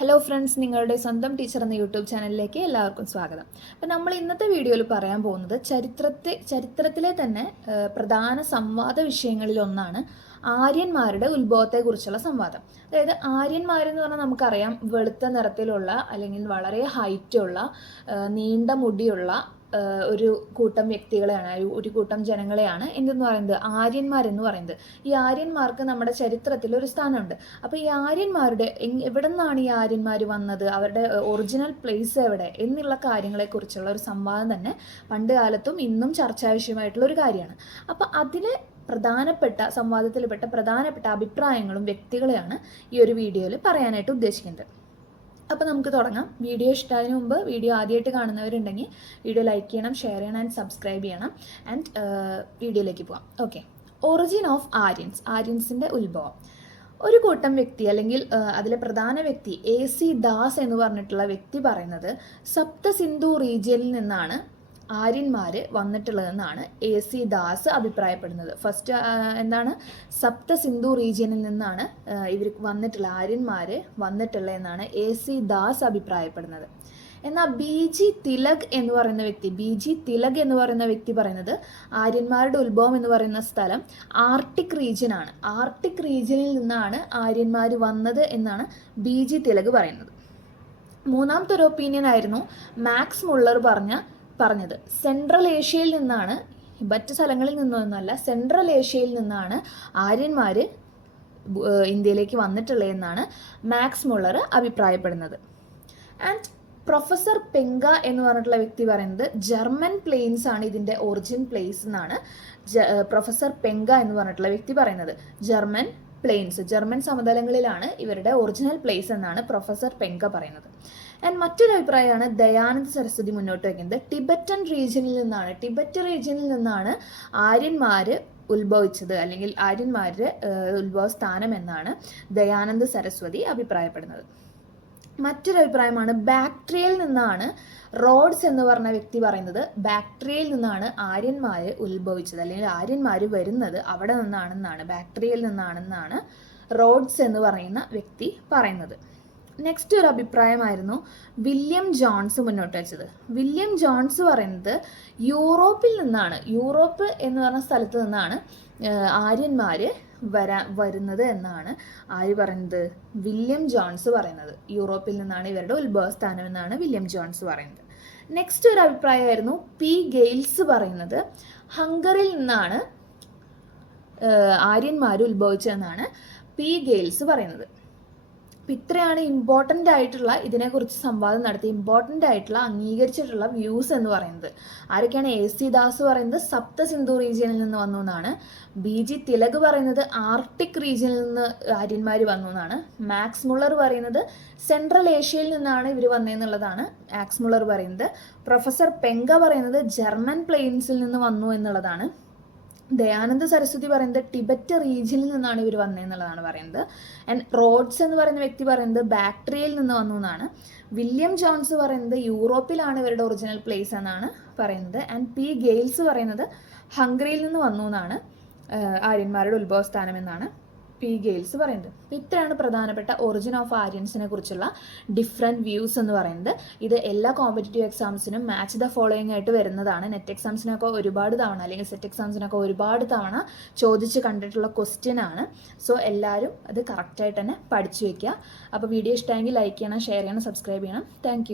Hello friends, നിങ്ങളുടെ സ്വന്തം teacher എന്ന യൂട്യൂബ് ചാനലിലേക്ക് എല്ലാവർക്കും സ്വാഗതം. അപ്പോൾ നമ്മൾ ഇന്നത്തെ വീഡിയോയിൽ പറയാൻ പോകുന്നത് ചരിത്രത്തിലെ തന്നെ പ്രധാന സംവാദ വിഷയങ്ങളിൽ ഒന്നാണ് ആര്യന്മാരുടെ ഉത്ഭവത്തെക്കുറിച്ചുള്ള സംവാദം. അതായത് ആര്യന്മാരെന്ന് പറഞ്ഞാൽ നമുക്കറിയാം, വെളുത്ത നിറത്തിലുള്ള അല്ലെങ്കിൽ വളരെ ഹൈറ്റുള്ള നീണ്ട മുടിയുള്ള ഒരു കൂട്ടം വ്യക്തികളെയാണ്, ഒരു കൂട്ടം ജനങ്ങളെയാണ് എന്തെന്ന് പറയുന്നത് ആര്യന്മാരെന്ന് പറയുന്നത്. ഈ ആര്യന്മാർക്ക് നമ്മുടെ ചരിത്രത്തിൽ ഒരു സ്ഥാനമുണ്ട്. അപ്പോൾ ഈ ആര്യന്മാരുടെ എവിടെ നിന്നാണ് ഈ ആര്യന്മാർ വന്നത്, അവരുടെ ഒറിജിനൽ പ്ലേസ് എവിടെ എന്നുള്ള കാര്യങ്ങളെക്കുറിച്ചുള്ള ഒരു സംവാദം തന്നെ പണ്ട് കാലത്തും ഇന്നും ചർച്ചാ വിഷയമായിട്ടുള്ള ഒരു കാര്യമാണ്. അപ്പോൾ അതിലെ സംവാദത്തിൽപ്പെട്ട പ്രധാനപ്പെട്ട അഭിപ്രായങ്ങളും വ്യക്തികളെയാണ് ഈ ഒരു വീഡിയോയിൽ പറയാനായിട്ട് ഉദ്ദേശിക്കുന്നത്. അപ്പോൾ നമുക്ക് തുടങ്ങാം. വീഡിയോ ഇഷ്ടമായതിനു മുമ്പ് വീഡിയോ ആദ്യമായിട്ട് കാണുന്നവരുണ്ടെങ്കിൽ വീഡിയോ ലൈക്ക് ചെയ്യണം, ഷെയർ ചെയ്യണം ആൻഡ് സബ്സ്ക്രൈബ് ചെയ്യണം. ആൻഡ് വീഡിയോയിലേക്ക് പോകാം. ഓക്കെ, ഒറിജിൻ ഓഫ് ആര്യൻസിൻ്റെ ഉത്ഭവം. ഒരു കൂട്ടം വ്യക്തി അല്ലെങ്കിൽ അതിലെ പ്രധാന വ്യക്തി AC ദാസ് എന്ന് പറഞ്ഞിട്ടുള്ള വ്യക്തി പറയുന്നത് സപ്ത സിന്ധു റീജിയനിൽ നിന്നാണ് ആര്യന്മാർ വന്നിട്ടുള്ളതെന്നാണ് AC ദാസ് അഭിപ്രായപ്പെടുന്നത്. ഫസ്റ്റ് എന്താണ്, സപ്ത സിന്ധു റീജിയനിൽ നിന്നാണ് ഇവർ ആര്യന്മാർ വന്നിട്ടുള്ളതെന്നാണ് AC ദാസ് അഭിപ്രായപ്പെടുന്നത്. എന്നാൽ BG തിലക് എന്ന് പറയുന്ന വ്യക്തി പറയുന്നത് ആര്യന്മാരുടെ ഉത്ഭവം എന്ന് പറയുന്ന സ്ഥലം ആർട്ടിക് റീജിയനാണ്. ആർട്ടിക് റീജിയനിൽ നിന്നാണ് ആര്യന്മാർ വന്നത് എന്നാണ് BG തിലക് പറയുന്നത്. മൂന്നാമത്തെ ഒരു ഒപ്പീനിയൻ ആയിരുന്നു മാക്സ് മുള്ളർ പറഞ്ഞത് സെൻട്രൽ ഏഷ്യയിൽ നിന്നാണ്, മറ്റ് സ്ഥലങ്ങളിൽ നിന്നൊന്നുമല്ല, സെൻട്രൽ ഏഷ്യയിൽ നിന്നാണ് ആര്യന്മാർ ഇന്ത്യയിലേക്ക് വന്നിട്ടുള്ളതെന്നാണ് മാക്സ് മുള്ളർ അഭിപ്രായപ്പെടുന്നത്. ആൻഡ് പ്രൊഫസർ പെങ്ക എന്ന് പറഞ്ഞിട്ടുള്ള വ്യക്തി പറയുന്നത് ജർമ്മൻ പ്ലെയിൻസ് ആണ് ഇതിൻ്റെ ഒറിജിൻ പ്ലേസ് എന്നാണ് പ്രൊഫസർ പെങ്ക എന്ന് പറഞ്ഞിട്ടുള്ള വ്യക്തി പറയുന്നത്. ജർമ്മൻ സമതലങ്ങളിലാണ് ഇവരുടെ ഒറിജിനൽ പ്ലേസ് എന്നാണ് പ്രൊഫസർ പെങ്ക പറയുന്നത്. ആൻഡ് മറ്റൊരു അഭിപ്രായമാണ് ദയാനന്ദ സരസ്വതി മുന്നോട്ട് വയ്ക്കുന്നത്. ടിബറ്റ് റീജിയനിൽ നിന്നാണ് ആര്യന്മാർ ഉത്ഭവിച്ചത് അല്ലെങ്കിൽ ആര്യന്മാരുടെ ഉത്ഭവ സ്ഥാനം എന്നാണ് ദയാനന്ദ സരസ്വതി അഭിപ്രായപ്പെടുന്നത്. മറ്റൊരു അഭിപ്രായമാണ് ബാക്ട്രിയയിൽ നിന്നാണ് റോഡ്സ് എന്ന് പറഞ്ഞ വ്യക്തി പറയുന്നത്. ബാക്ട്രിയയിൽ നിന്നാണ് ആര്യന്മാർ ഉത്ഭവിച്ചത് അല്ലെങ്കിൽ ആര്യന്മാർ വരുന്നത് അവിടെ നിന്നാണെന്നാണ്, ബാക്ട്രിയയിൽ നിന്നാണെന്നാണ് റോഡ്സ് എന്ന് പറയുന്ന വ്യക്തി പറയുന്നത്. നെക്സ്റ്റ് ഒരു അഭിപ്രായമായിരുന്നു വില്യം ജോൺസ് മുന്നോട്ട് വെച്ചത്. വില്യം ജോൺസ് പറയുന്നത് യൂറോപ്പിൽ നിന്നാണ്, യൂറോപ്പ് എന്ന് പറഞ്ഞ സ്ഥലത്ത് നിന്നാണ് ആര്യന്മാർ വരുന്നത് എന്നാണ് ആര് പറയുന്നത്, വില്യം ജോൺസ് പറയുന്നത്. യൂറോപ്പിൽ നിന്നാണ് ഇവരുടെ ഉത്ഭവസ്ഥാനം എന്നാണ് വില്യം ജോൺസ് പറയുന്നത്. നെക്സ്റ്റ് ഒരു അഭിപ്രായമായിരുന്നു P. ഗെയിൽസ് പറയുന്നത് ഹംഗറിയിൽ നിന്നാണ് ആര്യന്മാർ ഉത്ഭവിച്ചതെന്നാണ് P. ഗെയിൽസ് പറയുന്നത്. അപ്പം ഇത്രയാണ് ഇമ്പോർട്ടൻ്റ് ആയിട്ടുള്ള, ഇതിനെക്കുറിച്ച് സംവാദം നടത്തി ഇമ്പോർട്ടൻ്റ് ആയിട്ടുള്ള അംഗീകരിച്ചിട്ടുള്ള വ്യൂസ് എന്ന് പറയുന്നത്. ആരൊക്കെയാണ്? AC ദാസ് പറയുന്നത് സപ്ത സിന്ധു റീജിയനിൽ നിന്ന് വന്നു എന്നാണ്. BG തിലക് പറയുന്നത് ആർട്ടിക് റീജിയനിൽ നിന്ന് ആര്യന്മാർ വന്നു എന്നാണ്. മാക്സ് മുള്ളർ പറയുന്നത് സെൻട്രൽ ഏഷ്യയിൽ നിന്നാണ് ഇവർ വന്നതെന്നുള്ളതാണ് മാക്സ് മുള്ളർ പറയുന്നത്. പ്രൊഫസർ പെങ്ക പറയുന്നത് ജർമ്മൻ പ്ലെയിൻസിൽ നിന്ന് വന്നു എന്നുള്ളതാണ്. ദയാനന്ദ സരസ്വതി പറയുന്നത് ടിബറ്റ് റീജിയനിൽ നിന്നാണ് ഇവർ വന്നതെന്നുള്ളതാണ് പറയുന്നത്. ആൻഡ് റോഡ്സ് എന്ന് പറയുന്ന വ്യക്തി പറയുന്നത് ബാക്ട്രിയയിൽ നിന്ന് വന്നു എന്നാണ്. വില്യം ജോൺസ് പറയുന്നത് യൂറോപ്പിലാണ് ഇവരുടെ ഒറിജിനൽ പ്ലേസ് എന്നാണ് പറയുന്നത്. And P. ഗെയിൽസ് പറയുന്നത് ഹംഗറിയിൽ നിന്ന് വന്നു എന്നാണ് ആര്യന്മാരുടെ ഉത്ഭവസ്ഥാനം എന്നാണ് P. ഗെയിൽസ് പറയുന്നത്. അപ്പോൾ ഇത്രയാണ് പ്രധാനപ്പെട്ട ഒറിജിൻ ഓഫ് ആര്യൻസിനെ കുറിച്ചുള്ള ഡിഫറെൻറ്റ് വ്യൂസ് എന്ന് പറയുന്നത്. ഇത് എല്ലാ കോമ്പറ്റേറ്റീവ് എക്സാംസിനും മാച്ച് ദ ഫോളോയിങ് ആയിട്ട് വരുന്നതാണ്. നെറ്റ് എക്സാംസിനൊക്കെ ഒരുപാട് തവണ അല്ലെങ്കിൽ സെറ്റ് എക്സാംസിനൊക്കെ ഒരുപാട് തവണ ചോദിച്ച് കണ്ടിട്ടുള്ള ക്വസ്റ്റ്യൻ ആണ്. സോ എല്ലാവരും അത് കറക്റ്റായിട്ട് തന്നെ പഠിച്ചു വയ്ക്കുക. അപ്പോൾ വീഡിയോ ഇഷ്ടമെങ്കിൽ ലൈക്ക് ചെയ്യണം, ഷെയർ ചെയ്യണം, സബ്സ്ക്രൈബ് ചെയ്യണം. താങ്ക്